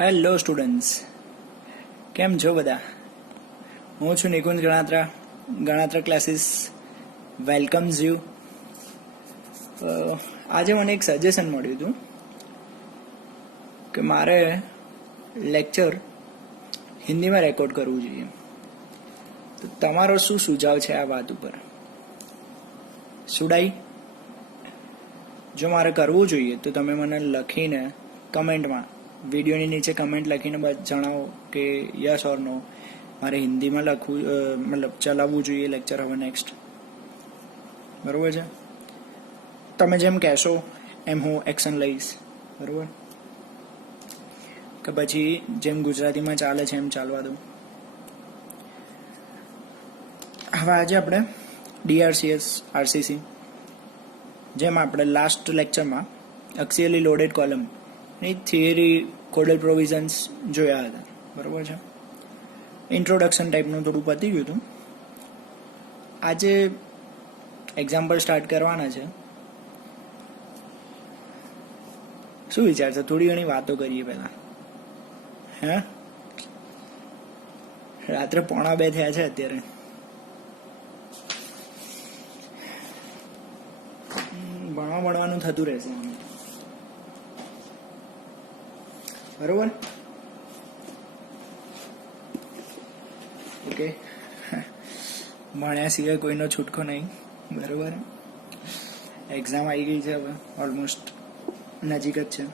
Hello students, કેમ છો બધા? હું છું Nikunj Ganatra classes welcomes you. આજે મને એક સજેશન મળ્યું હતું કે મારે લેક્ચર હિન્દીમાં રેકોર્ડ કરવું જોઈએ. તો તમારો શું સુઝાવ છે આ વાત ઉપર? શુડ જો મારે કરવું જોઈએ તો તમે મને લખીને કમેન્ટમાં, વિડીયોની નીચે કમેન્ટ લખીને જણાવો કે યસ ઓર નો, મારે હિન્દીમાં લખવું મતલબ ચલાવવું જોઈએ લેક્ચર હવે નેક્સ્ટ. બરાબર છે? તમે જેમ કહેશો એમ હું એક્શન લઈશ. બરાબર? કે પછી જેમ ગુજરાતીમાં ચાલે છે એમ ચાલવા દઉં. હવે આજે આપણે DRCS RCC, જેમ આપણે લાસ્ટ લેક્ચરમાં એક્સિયલી લોડેડ કોલમ ની થિયરી, કોડલ પ્રોવિઝન્સ જોયા હતા. બરાબર છે? ઇન્ટ્રોડક્શન ટાઈપનું થોડું પતી ગયું હતું. આજે એક્ઝામ્પલ સ્ટાર્ટ કરવાના છે. શું વિચાર છે? થોડી ઘણી વાતો કરીએ પહેલા. હે, રાત્રે 1:45 થયા છે અત્યારે. ભણવાનું થતું રહેશે. બરોબર? ઓકે, ભણ્યા સિવાય કોઈનો છૂટકો નહીં. બરોબર? એક્ઝામ આવી ગઈ છે, હવે ઓલમોસ્ટ નજીક જ છે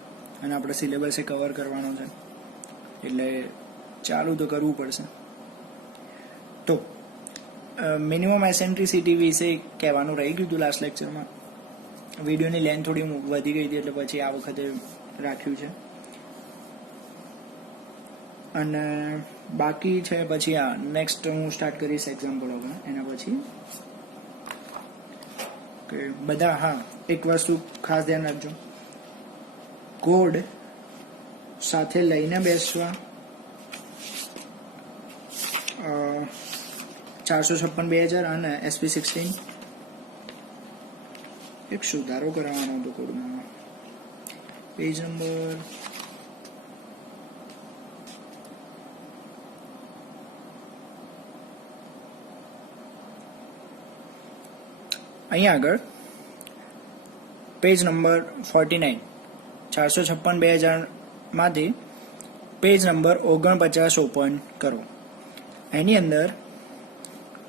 અને આપણે સિલેબસ એ કવર કરવાનો છે, એટલે ચાલુ તો કરવું પડશે. તો મિનિમમ એસેન્ટ્રિસિટી વિશે કહેવાનું રહી ગયું હતું લાસ્ટ લેક્ચરમાં. વિડીયોની લેન્થ થોડી વધી ગઈ હતી એટલે પછી આ વખતે રાખ્યું છે. અને બાકી છે પછી નેક્સ્ટ હું સ્ટાર્ટ કરીશ એક્ઝામ્પલ હવે એના પછી. કે બધા, હા, એક વસ્તુ ખાસ ધ્યાન રાખજો, કોડ સાથે લઈને બેસવા. 456/2000 અને SP16 એક સુધારો કરાવવાનો હતો કોડમાં. પેજ નંબર અહીંયા આગળ પેજ નંબર 49, 456/2000 માંથી પેજ નંબર 49 ઓપન કરો. એની અંદર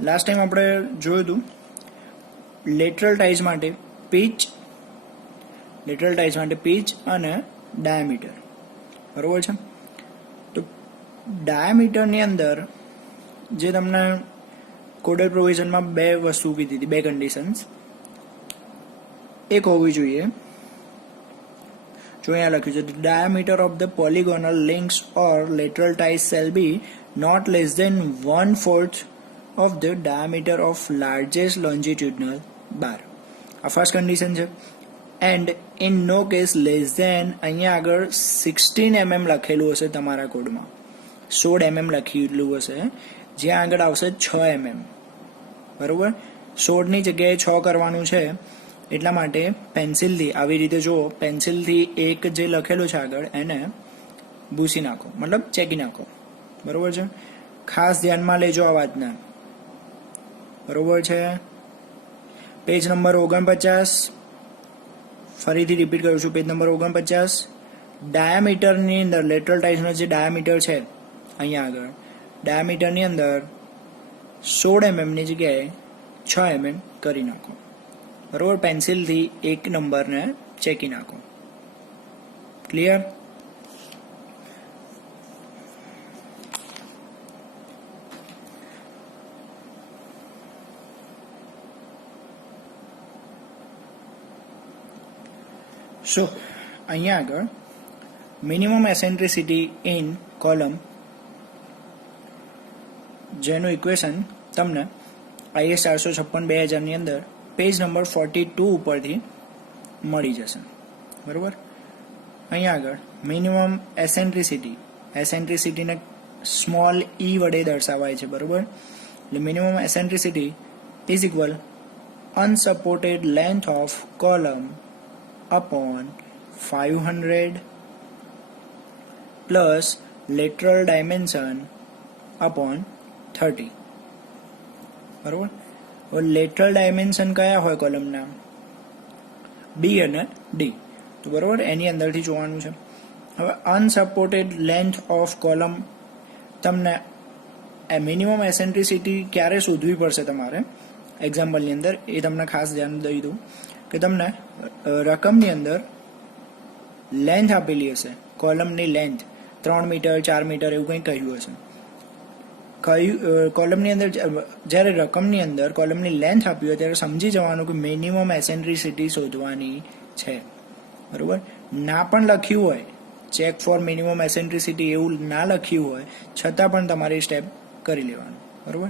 લાસ્ટ ટાઈમ આપણે જોયું હતું લેટરલ ટાઈઝ માટે પીચ અને ડાયામીટર. બરોબર છે? તો ડાયામીટરની અંદર જે તમને કોડલ પ્રોવિઝનમાં બે વસ્તુ કીધી હતી, બે કન્ડિશન્સ, એક હોવી જોઈએ. જો અહીંયા લખ્યું છે, diameter of the polygonal links or lateral ties shall be not less than 1/4 of the diameter of largest longitudinal bar. આ ફર્સ્ટ કન્ડિશન છે. And in no case less than, અહીંયા આગળ 16 mm લખેલું હશે તમારા કોડમાં, 16 mm લખેલું હશે, જ્યાં આગળ આવશે 6 mm. બરોબર? 16ની જગ્યાએ 6 કરવાનું છે, એટલા માટે પેન્સિલથી આવી રીતે જુઓ, પેન્સિલથી એક જે લખેલું છે આગળ એને ભૂસી નાખો, મતલબ ચેકી નાખો. બરોબર છે? ખાસ ધ્યાનમાં લેજો આ વાતને. બરોબર છે? પેજ નંબર 49, ફરીથી રિપીટ કરું છું, પેજ નંબર 49. ડાયામીટરની અંદર લેટરલ ટાઈઝનો જે ડાયામીટર છે અહીંયા આગળ, ડાયામીટરની અંદર 16 mm ની જગ્યાએ 6 mm કરી નાખો. બરોબર? પેન્સિલથી એક નંબરને ચેકી નાખો. ક્લિયર? સો અહીંયા આગળ મિનિમમ એસેન્ટ્રિસિટી ઇન કોલમ, જેનું ઇક્વેશન તમને IS 456/2000 ની અંદર પેજ નંબર 42 ઉપરથી મળી જશે. બરોબર? અહીંયા આગળ મિનિમમ એસેન્ટ્રિસિટીને સ્મોલ e વડે દર્શાવાય છે. બરોબર? એટલે minimum eccentricity is equal unsupported length of column upon 500 plus lateral dimension upon 30. બરાબર. હવે લેટરલ ડાયમેન્શન કયા હોય કોલમના? બી અને ડી. તો બરાબર એની અંદરથી જોવાનું છે. હવે અનસપોર્ટેડ લેન્થ ઓફ કોલમ, તમને મિનિમમ એસેન્ટ્રિસિટી ક્યારે શોધવી પડશે તમારે એક્ઝામ્પલની અંદર, એ તમને ખાસ ધ્યાન દઈ દઉં કે તમને રકમની અંદર લેન્થ આપેલી હશે, કોલમની લેન્થ 3 મીટર 4 મીટર એવું કંઈ કહ્યું હશે. કોલમની અંદર જ્યારે રકમની અંદર કોલમની લેન્થ આપી હોય ત્યારે સમજી જવાનું કે મિનિમમ એસેન્ટ્રિસિટી શોધવાની છે. બરાબર. ના પણ લખ્યું હોય ચેક ફોર મિનિમમ એસેન્ટ્રિસિટી એવું ના લખ્યું હોય છતાં પણ તમારે સ્ટેપ કરી લેવાનું. બરાબર.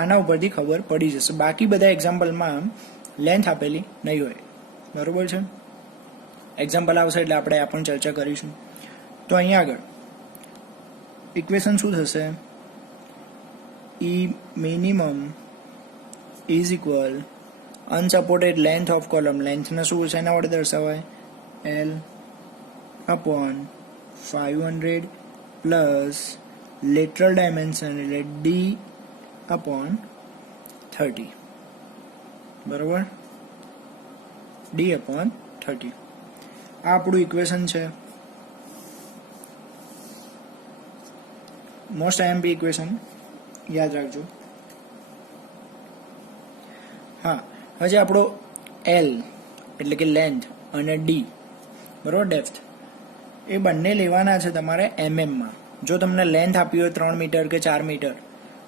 આના ઉપરથી ખબર પડી જશે. બાકી બધા એક્ઝામ્પલમાં લેન્થ આપેલી નહીં હોય. બરાબર છે. એક્ઝામ્પલ આવશે એટલે આપણે આ પણ ચર્ચા કરીશું. તો અહીંયા આગળ ઇક્વેશન શું થશે? E minimum is equal unsupported length of column, લેન્થને શું છે એના વડે દર્શાવાય? L upon 500 plus lateral dimension એટલે D upon 30. બરાબર. D upon 30. આ આપણું ઇક્વેશન છે, મોસ્ટ આઈએમપી ઇક્વેશન, યાદ રાખજો. હા, હવે આપણો એલ એટલે કે લેન્થ અને ડી બરાબર ડેપ્થ એ બંને લેવાના છે તમારે એમએમમાં. જો તમને લેન્થ આપી હોય 3 મીટર કે 4 મીટર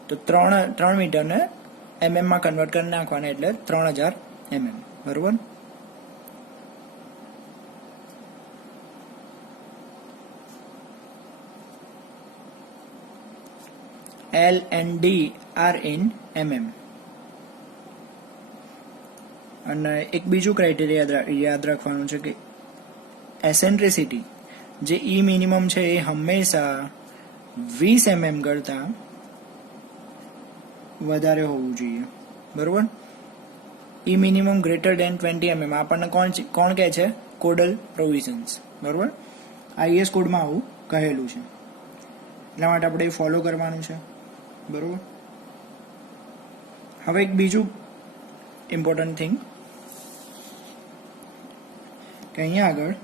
તો 3 મીટરને એમએમમાં કન્વર્ટ કરી નાખવાના એટલે 3000 mm. બરાબર. L and D are in mm. અને એક બીજું ક્રાઇટેરિયા યાદ રાખવાનું છે કે એસેન્ટ્રિસિટી જે E મિનિમમ છે એ હંમેશા 20 mm કરતાં વધારે હોવું જોઈએ. બરોબર. E minimum greater than 20 mm આપણને કોણ કહે છે? Codal provisions. બરોબર. IS કોડમાં આવું કહેલું છે, એટલા માટે આપણે ફોલો કરવાનું છે. બરોબર. હવે એક બીજું ઇમ્પોર્ટન્ટ થિંગ કે અહીંયા આગળ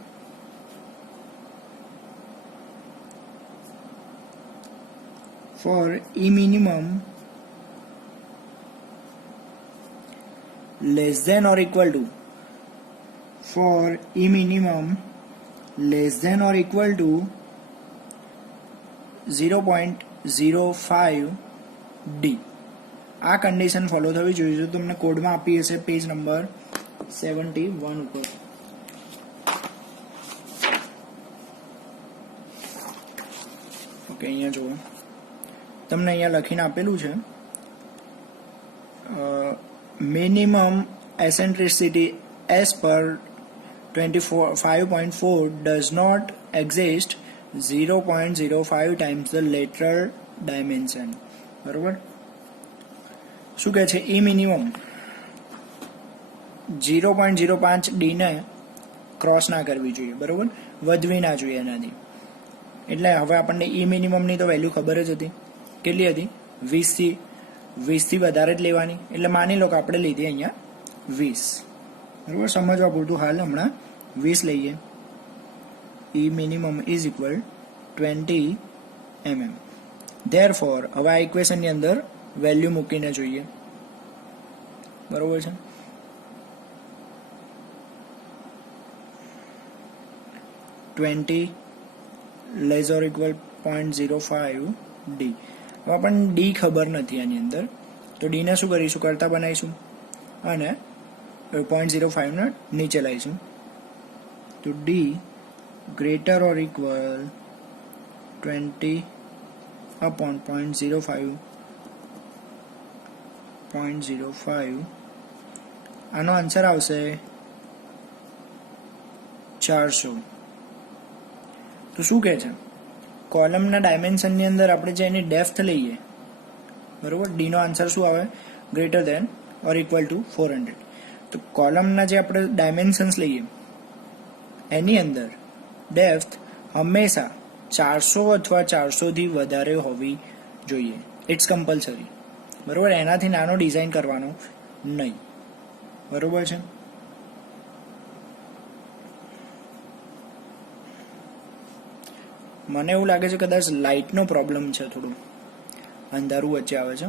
four E minimum less than or equal to, for E minimum less than or equal to 0.05 D આ કન્ડિશન ફોલો થવી જોઈએ. તમને કોડમાં આપી હશે પેજ નંબર 71 ઉપર. ઓકે, અહીંયા જુઓ, તમને અહીંયા લખીને આપેલું છે minimum એસેન્ટ્રિસિટી as per 5.4 does not exist 0.05 times the lateral dimension. બરોબર. શું કહે છે? E મિનિમમ 0.05 D ને ક્રોસ ના કરવી જોઈએ. બરોબર. વધવી ના જોઈએ એનાથી. એટલે હવે આપણને E મિનિમમની તો વેલ્યુ ખબર જ હતી. કેટલી હતી? 20 થી વધારે જ લેવાની. એટલે માની લો કે આપણે લીધી અહીંયા 20. બરોબર. સમજવા પૂરતું હાલ હમણાં 20 લઈએ. E minimum is equal 20 mm. Therefore, હવે આ ઇક્વેશનની અંદર વેલ્યુ મૂકીને જોઈએ. બરોબર છે. less or equal 0.05 D. હવે આપણને D ખબર નથી આની અંદર, તો D ને શું કરીશું? કરતા બનાવીશું અને 0.05 ને નીચે લાવીશું. તો D greater or equal 20 upon 0.05. આનો આન્સર આવશે 400. તો શું કહે છે? કોલમના ડાયમેન્શનની અંદર આપણે જે એની ડેપ્થ લઈએ, બરોબર, ડી નો આન્સર શું આવે? Greater than or equal to 400. તો કોલમના જે આપણે ડાયમેન્શન્સ લઈએ એની અંદર ડેપ્થ હંમેશા 400 અથવા 400થી વધારે હોવી જોઈએ. It's compulsory. બરાબર, એનાથી નાનો ડિઝાઇન કરવાનો નહીં. બરાબર છે. મને એવું લાગે છે કદાચ લાઇટનો પ્રોબ્લેમ છે, થોડું અંધારું વચ્ચે આવે છે.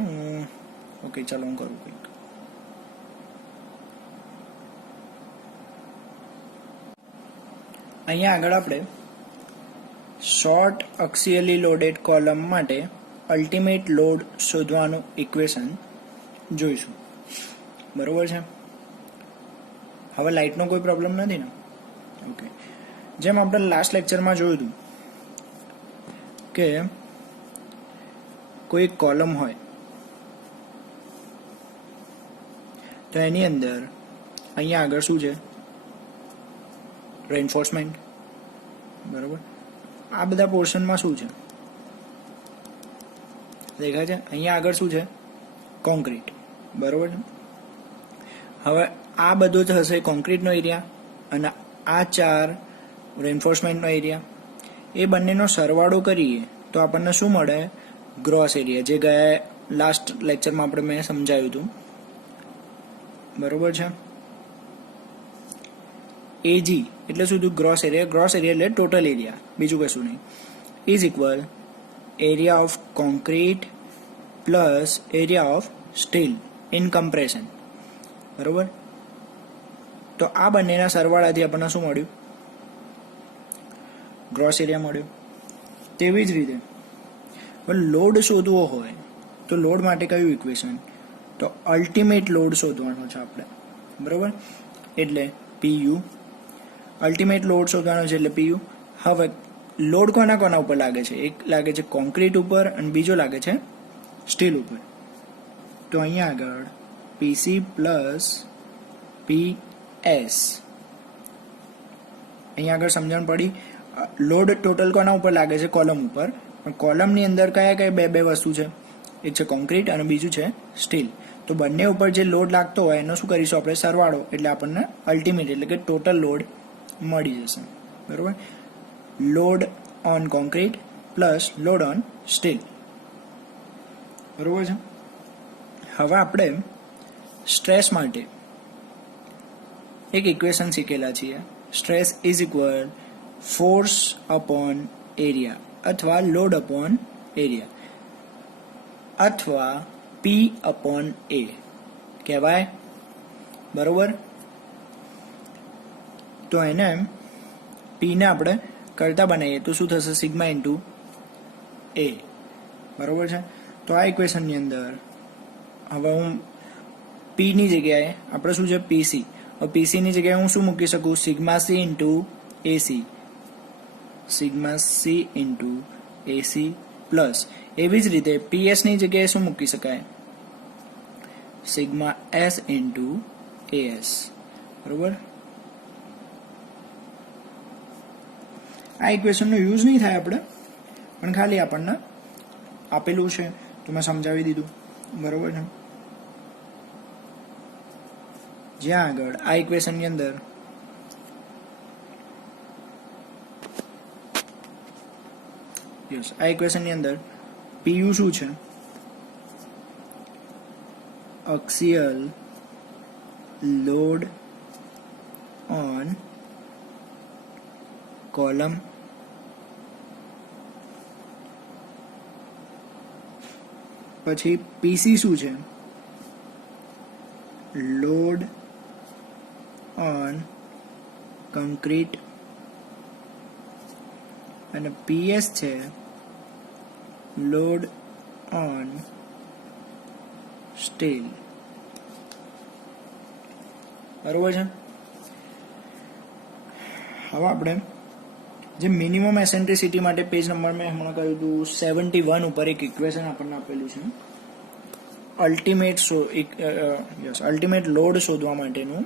ઓકે, ચાલો હું કરું કંઈક. અહીંયા આગળ આપણે શોર્ટ અક્સિયલી લોડેડ કોલમ માટે અલ્ટિમેટ લોડ શોધવાનું ઇક્વેશન જોઈશું. બરોબર છે. હવે લાઇટનો કોઈ પ્રોબ્લેમ નથી ને? ઓકે. જેમ આપણે લાસ્ટ લેક્ચરમાં જોયું હતું કે કોઈ કોલમ હોય તો એની અંદર અહીંયા આગળ શું છે? રેઇન્ફોર્સમેન્ટ. બરાબર. આ બધા પોર્શનમાં શું છે દેખાય છે? અહીંયા આગળ શું છે? કોન્ક્રીટ. બરાબર છે. હવે આ બધો જ હશે કોન્ક્રીટનો એરિયા અને આ 4 રેઇન્ફોર્સમેન્ટનો એરિયા. એ બંનેનો સરવાળો કરીએ તો આપણને શું મળે? ગ્રોસ એરિયા, જે ગયા લાસ્ટ લેક્ચરમાં મેં સમજાવ્યું હતું. બરોબર છે. એજી એટલે શું થયું? Gross area. ગ્રોસ એરિયા એટલે ટોટલ એરિયા, બીજું કશું નહીં. Is equal area of concrete plus area of still in compression. બરોબર. તો આ બંનેના સરવાળાથી આપણને શું મળ્યું? ગ્રોસ એરિયા મળ્યો. તેવી જ રીતે પણ લોડ શોધવો હોય તો લોડ માટે કયું ઇક્વેશન? તો અલ્ટિમેટ લોડ શોધવાનો છે આપણે. બરોબર. એટલે PU અલ્ટિમેટ લોડ શોધવાનો છે, એટલે PU. હવે લોડ કોના કોના ઉપર લાગે છે? એક લાગે છે કોન્ક્રીટ ઉપર અને બીજો લાગે છે સ્ટીલ ઉપર. તો અહીંયા આગળ PC પ્લસ PS. અહીંયા આગળ સમજણ પડી. લોડ ટોટલ કોના ઉપર લાગે છે? કોલમ ઉપર. પણ કોલમની અંદર કયા કયા બે વસ્તુ છે? એક છે કોન્ક્રીટ અને બીજું છે સ્ટીલ. તો બંને ઉપર જે લોડ લાગતો હોય એનો શું કરીશું આપણે? સરવાળો. એટલે આપણને અલ્ટિમેટ એટલે કે ટોટલ લોડ મળી જશે. બરોબર. Load on concrete plus load on steel. બરોબર છે. હવે આપણે સ્ટ્રેસ માટે એક ઇક્વેશન શીખેલા છીએ. Stress is equal force upon area અથવા લોડ અપોન એરિયા અથવા P અપોન A કહેવાય. બરોબર. તો એને P ને આપણે કરતા બનાવીએ તો શું થશે? Sigma into A. બરોબર છે. તો આ ઇક્વેશનની અંદર હવે હું P ની જગ્યાએ આપણે શું છે? PC. હવે PC ની જગ્યાએ હું શું મૂકી શકું? Sigma C into AC. Sigma C into AC plus એવી જ રીતે PS ની જગ્યાએ શું મૂકી શકાય? Sigma S into AS. બરોબર. આ ઇક્વેશનનો યુઝ નહીં થાય આપણે, પણ ખાલી આપણને આપેલું છે તો મેં સમજાવી દીધું. બરોબર છે. જ્યાં આગળ આ ઇક્વેશનની અંદર આ ઇક્વેશનની અંદર PU શું છે? અક્સિયલ લોડ ઓન કોલમ પછી PC શું છે? લોડ ઓન કોન્ક્રીટ અને PS છે લોડ ઓન સ્ટીલ. બરોબર છે. હવે આપણે જે મિનિમમ એસેન્ટ્રિસિટી માટે પેજ નંબર મેં હમણાં કહ્યું હતું 71 ઉપર એક ઇક્વેશન આપણને આપેલું છે. અલ્ટિમેટ લોડ શોધવા માટેનું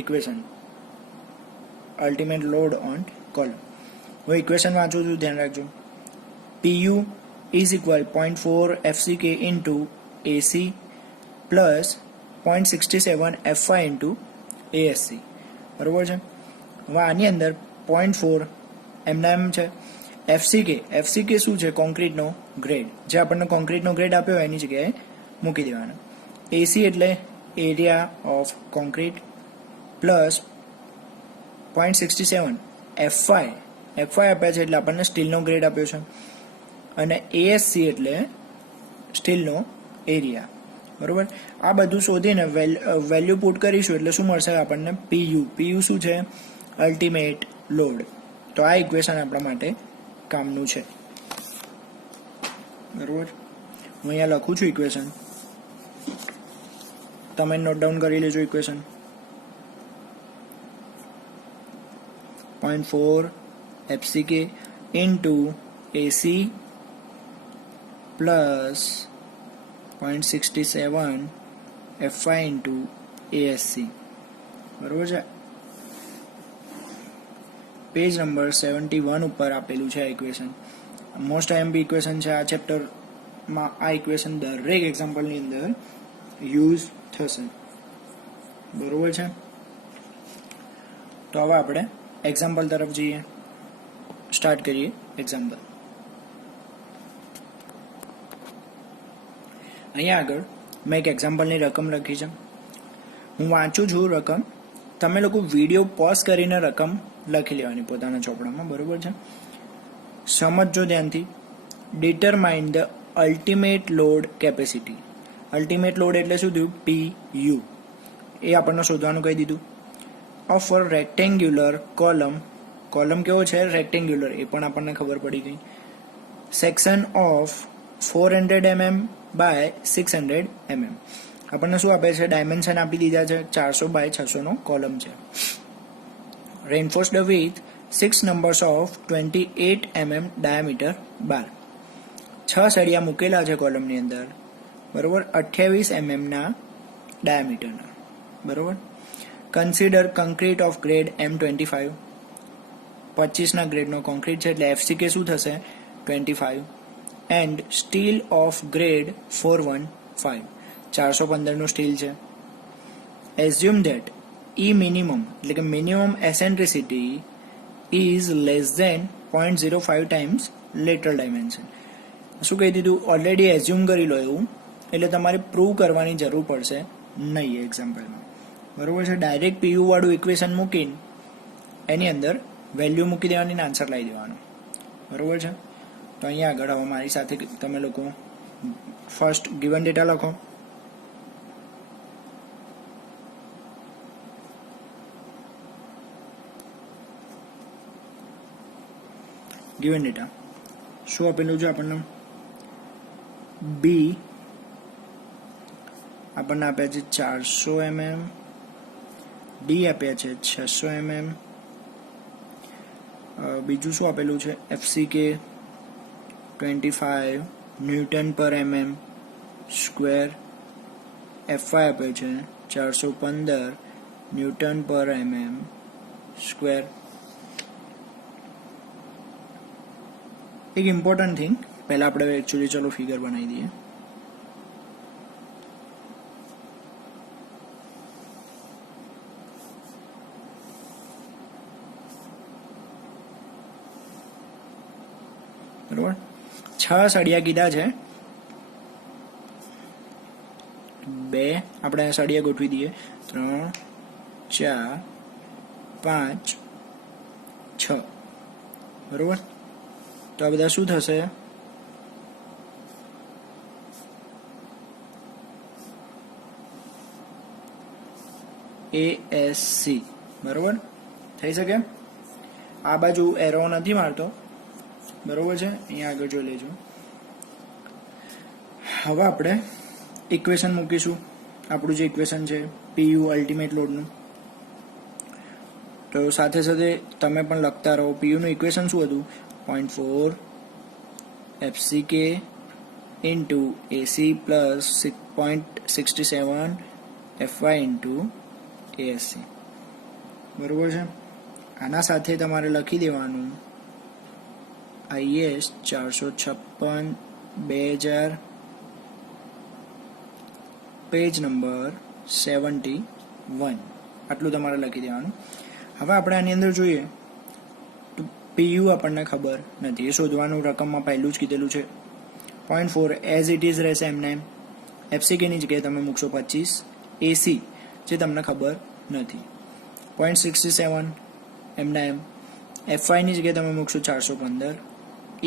equation. Ultimate load on column. હું ઇક્વેશન વાંચું છું, ધ્યાન રાખજો. PU is equal 0.4 FCK into AC plus 0.67 FY into ASC. બરોબર છે. હવે આની અંદર 0.4 એમના એમ છે. એફસીકે શું છે? કોન્ક્રીટનો ગ્રેડ. જે આપણને કોન્ક્રીટનો ગ્રેડ આપ્યો હોય એની જગ્યાએ મૂકી દેવાનો. એસી એટલે area of concrete plus 0.67 FY આપ્યા છે એટલે આપણને સ્ટીલનો ગ્રેડ આપ્યો છે, અને એએસસી એટલે સ્ટીલનો એરિયા. બરોબર. આ બધું શોધીને વેલ્યુ પુટ કરીશું એટલે શું મળશે આપણને? પીયુ શું છે? Ultimate load. તો આ ઇક્વેશન આપણા માટે કામનું છે. બરોબર. હું અહીંયા લખું છું ઇક્વેશન, તમે નોટ ડાઉન કરી લેજો equation. 0.4 FCK into AC plus 0.67 FI into ASC. બરોબર છે. પેજ નંબર 71 ઉપર આપેલું છે આ ઇક્વેશન. મોસ્ટ આઈએમપી ઇક્વેશન છે આ ચેપ્ટરમાં. આ ઇક્વેશન દરેક એક્ઝામ્પલની અંદર યુઝ થશે. બરોબર છે. તો હવે આપણે એક્ઝામ્પલ તરફ જઈએ. સ્ટાર્ટ કરીએ એક્ઝામ્પલ. અહીંયા આગળ મેં એક એક્ઝામ્પલની રકમ લખી છે. હું વાંચું છું રકમ, તમે લોકો વિડીયો પોઝ કરીને રકમ લખી લેવાની પોતાના ચોપડામાં. બરોબર છે. સમજજો ધ્યાનથી. Determine the ultimate load capacity. Ultimate load એટલે શું થયું? PU. એ આપણને શોધવાનું કહી દીધું. ઓફ અ રેક્ટેન્ગ્યુલર કોલમ કેવો છે? રેક્ટેન્ગ્યુલર. એ પણ આપણને ખબર પડી ગઈ. Section of 400 mm by 600 mm. આપણને શું આપે છે? ડાયમેન્શન આપી દીધા છે. 400 બાય 600 નો કોલમ છે. Reinforced with 6 numbers of 28 mm diameter bar. 6 સળિયા મૂકેલા છે કોલમની અંદર. બરોબર. 28 mm ના ડાયામીટરના. બરોબર. Consider concrete of grade M25. 25 ના ગ્રેડનો કોન્ક્રીટ છે એટલે FCK શું થશે? 25. And steel of grade 415. 415 નું સ્ટીલ છે. એઝ્યુમ ધેટ E મિનિમમ એટલે કે minimum eccentricity is less than 0.05 times lateral dimension. શું કહી દીધું? ઓલરેડી એઝ્યુમ કરી લો એવું, એટલે તમારે પ્રૂવ કરવાની જરૂર પડશે નહીં એક્ઝામ્પલમાં. બરોબર છે. ડાયરેક્ટ PU વાળું ઇક્વેશન મૂકીને એની અંદર વેલ્યુ મૂકી દેવાની ને આન્સર લાવી દેવાનો. બરોબર છે. તો અહીંયા આગળ હવે મારી સાથે તમે લોકો ફર્સ્ટ ગિવન ડેટા લખો. ગિવન ડેટા શું આપેલું છે આપણને? બી આપણને આપ્યા છે 400 mm, ડી આપ્યા છે 600 mm, બીજું શું આપેલું છે? FCK 25 ન્યૂટન પર mm સ્ક્વેર, FI આપ્યો છે 415 ન્યૂટન પર mm સ્ક્વેર. એક ઇમ્પોર્ટન્ટ થિંગ, પહેલા આપણે એકચ્યુઅલી ચલો ફિગર બનાવી દઈએ. બરોબર. 6 સળિયા કીધા છે. 2 આપણે સળિયા ગોઠવી દઈએ. 3 4 5 6. બરોબર. તો આ બધા શું થશે? ASC. બરોબર. થઈ શકે? આ બાજુ એરો નથી મારતો. બરોબર છે. અહીંયા આગળ જોઈ લેજો. હવે આપણે ઇક્વેશન મૂકીશું. આપણું જે ઇક્વેશન છે PU અલ્ટિમેટ લોડનું. તો સાથે સાથે તમે પણ લખતા રહો. PU નું ઇક્વેશન શું હતું? 0.4 FCK into AC plus 0.67 FY into ASC. બરોબર છે. આના સાથે તમારે લખી દેવાનું IS 456 2000 પેજ નંબર 71. આટલું તમારે લખી દેવાનું. હવે આપણે આની અંદર જોઈએ તો PU આપણને ખબર નથી, એ શોધવાનું રકમમાં પહેલું જ કીધેલું છે. 0.4 એઝ ઇટ ઇઝ રહેશે એમને એમ. FCKની જગ્યાએ તમે મૂકશો 25. AC જે તમને ખબર નથી 0.67 એમના એમ. FYની જગ્યાએ તમે મૂકશો 415.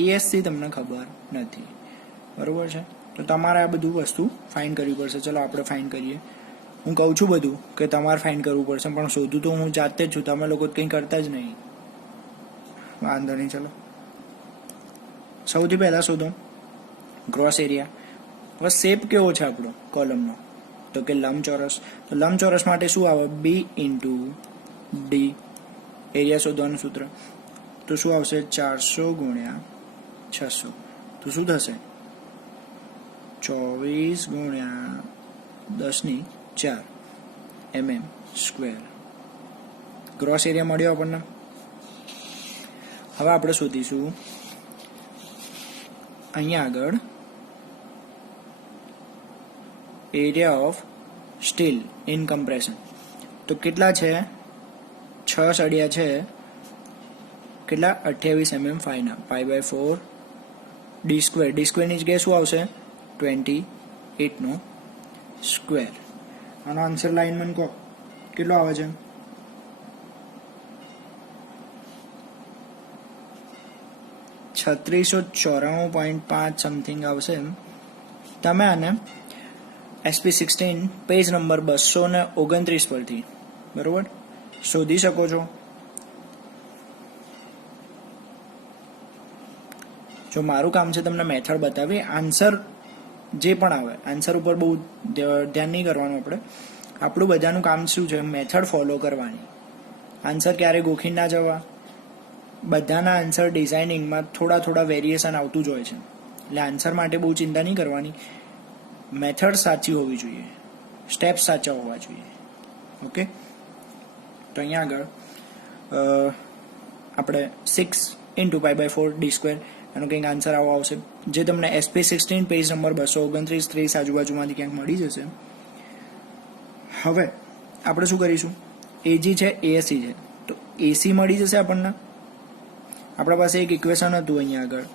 ESC તમને ખબર નથી. બરાબર છે, તો તમારે આ બધું વસ્તુ ફાઇન કરવી પડશે. ચલો આપણે ફાઇન કરીએ. હું કહું છું બધું કે તમારે ફાઇન કરવું પડશે, પણ શોધું તો હું જાતે જ છું, તમે લોકો કંઈ કરતા જ નહીં. વાંધો નહીં, ચલો સૌથી પહેલાં શોધો ગ્રોસ એરિયા. હવે શેપ કેવો છે આપણો કોલમનો, તો કે લંબચોરસ. તો લંબચોરસ માટે શું આવે? B into D. એરિયા શોધવાનું સૂત્ર તો શું આવશે? 400 ગુણ્યા 600. તો શું થશે? 24 ગુણ્યા 10⁴ mm સ્ક્વેર. ગ્રોસ એરિયા મળ્યો આપણને. હવે આપણે શોધીશું અહીંયા આગળ area of still in compression. તો કેટલા છે? 6 સળિયા છે, કેટલા? 28 mm ફાઈના. π/4 d². d²ની જગ્યાએ શું આવશે? 28નો સ્ક્વેર. આનો આન્સર લાઈન મને કહો કેટલો આવે છે? 3694.5 સમથિંગ આવશે. તમે આને SP16 પેજ નંબર 229 પરથી બરોબર શોધી શકો છો. જો મારું કામ છે તમને મેથડ બતાવી, આન્સર જે પણ આવે આન્સર ઉપર બહુ ધ્યાન નહીં કરવાનું. આપણું બધાનું કામ શું છે? મેથડ ફોલો કરવાની. આન્સર ક્યારે ગોખી ના જવા. બધાના આન્સર ડિઝાઇનિંગમાં થોડા વેરિએશન આવતું જ હોય છે, એટલે આન્સર માટે બહુ ચિંતા નહીં કરવાની. મેથડ સાચી હોવી જોઈએ, સ્ટેપ્સ સાચા હોવા જોઈએ. ઓકે, તો અહીંયા આગળ આપણે 6 ઇન્ટુ π/4 d², એનો કંઈક આન્સર આવો આવશે, જે તમને SP16 પેજ નંબર 229-30 આજુબાજુમાંથી ક્યાંક મળી જશે. હવે આપણે શું કરીશું? AG છે, ASC છે, તો AC મળી જશે આપણને. આપણા પાસે એક ઇક્વેશન હતું અહીંયા આગળ,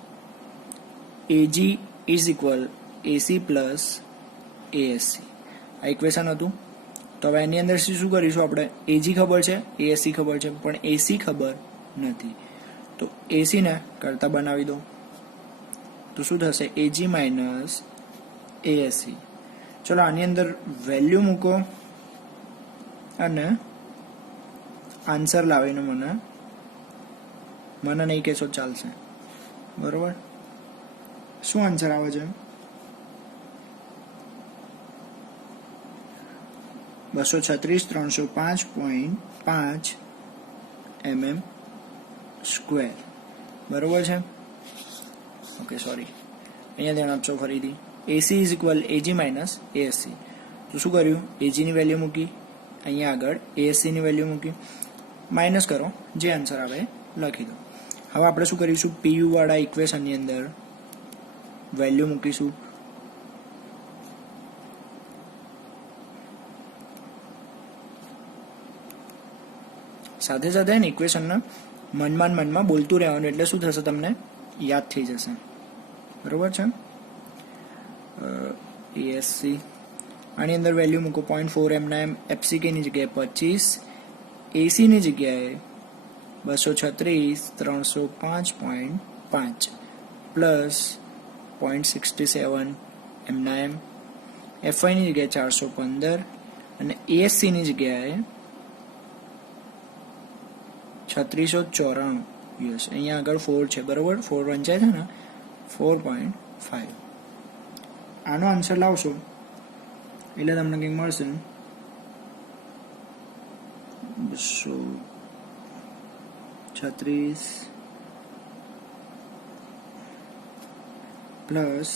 AG is equal AC plus ASC. આ ઇક્વેશન હતું. તો હવે એની અંદર શું કરીશું? આપણે AG ખબર છે, ASC ખબર છે, પણ AC ખબર નથી. તો AC ને કરતા બનાવી દો, તો શું થશે? AG minus ASC. ચલો આની અંદર વેલ્યુ મૂકો અને આન્સર લાવીને મને નહીં કહેશો ચાલશે. બરોબર, શું આન્સર આવે છે? 236,305.5 mm સ્ક્વેર. બરોબર છે. ઓકે, સોરી, અહીંયા ધ્યાન આપશો ફરીથી. AC is equal AG minus ASC. તો શું કર્યું? AG ની વેલ્યુ મૂકી, અહીંયા આગળ ASC ની વેલ્યુ મૂકી, માઇનસ કરો, જે આન્સર આવે લખી દો. હવે આપણે શું કરીશું? PU વાળા ઇક્વેશનની અંદર વેલ્યુ મૂકીશું. સાથે સાથે ઇક્વેશનના મનમાં બોલતું રહેવાનું, એટલે શું થશે? તમને યાદ થઈ જશે. બરોબર છે. ASC આની અંદર વેલ્યુ મૂકો 0.4 એમના એમ. FCKની જગ્યાએ 25, ACની જગ્યાએ 236,305.5 પ્લસ 0.67 એમના એમ. FYની જગ્યાએ 415 અને ASCની જગ્યાએ 3694. યસ, અહીંયા આગળ 4 છે. બરોબર, 4 વંચાય છે ને, 4.5. આનો આન્સર લાવશો એટલે તમને કંઈક મળશે 236 પ્લસ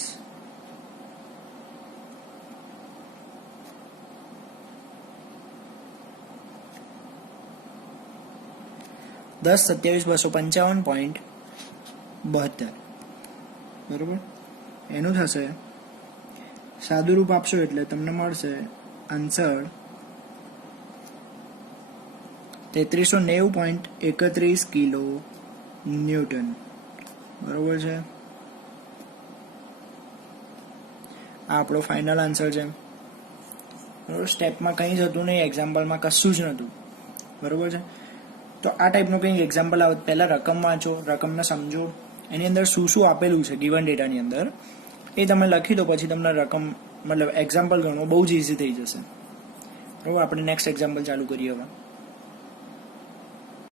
1027,255.72. બરોબર, એનું થશે. સાદું રૂપ આપશો એટલે તમને મળશે આન્સર 3390.31 કિલો ન્યૂટન. બરોબર છે, આ આપણો ફાઇનલ આન્સર છે. બરોબર, સ્ટેપમાં કંઈ જ હતું નહીં, એક્ઝામ્પલમાં કશું જ નહોતું. બરોબર છે, તો આ ટાઈપનું કંઈક એક્ઝામ્પલ આવે પહેલાં રકમ વાંચો, રકમને સમજો, એની અંદર શું શું આપેલું છે ગિવન ડેટાની અંદર એ તમે લખી દો, પછી તમને રકમ મતલબ એક્ઝામ્પલ ગણવો બહુ જ ઇઝી થઈ જશે. બરાબર, આપણે નેક્સ્ટ એક્ઝામ્પલ ચાલુ કરીએ હવે.